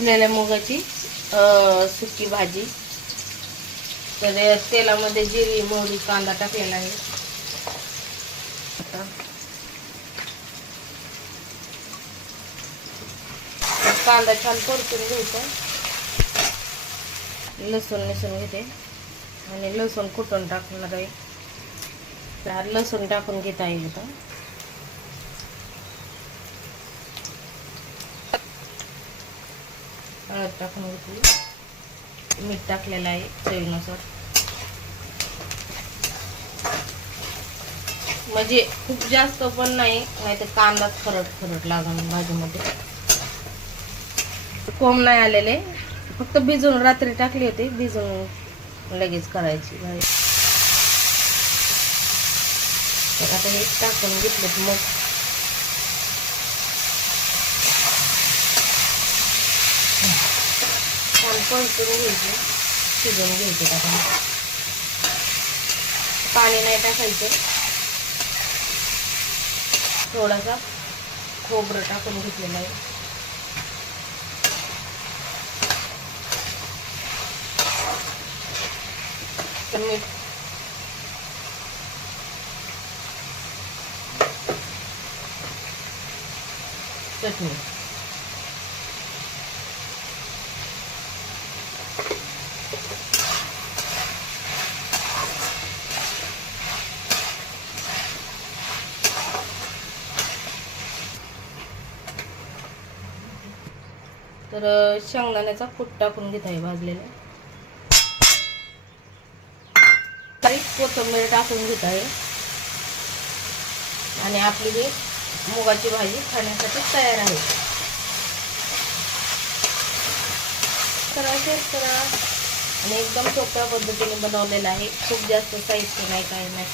शिजलेल्या मुगाची सुकी भाजी. तर तेलामध्ये जिरी मोहरी कांदा टाकलेला आहे. कांदा छान परतून घ्यायचा. लसूण लसूण घेते. आणि लसूण कुटून टाकणार आहे? तर लसूण टाकून घेता येईल आता. हळद टाकून घेतली. मीठ टाकलेलं आहे चवीनुसार. म्हणजे खूप जास्त पण नाही नाही तर कांदाच खरट खरट लागून भाजीमध्ये. कोंब नाही आलेले. फक्त भिजून रात्री टाकली होती भिजून लगेच करायची भाजी. तर आता हे टाकून घेतलेत मग छान परतून घ्यायचे. शिजवून घ्यायचे आता पाणी नाही टाकायचं. थोडासा खोबरं टाकून घेतलेलं आहे. मीठ चटणी. तर शेंगदाण्याचा कूट टाकून घेत आहे भाजलेला. बारीक कोथिंबीर टाकून घेत आहे. आणि आपली ही मुगाची भाजी खाण्यासाठी तयार आहे. करा असेच करा. आणि एकदम सोप्या पद्धतीने बनवलेलं आहे. खूप जास्त साहित्य नाही काय नाही.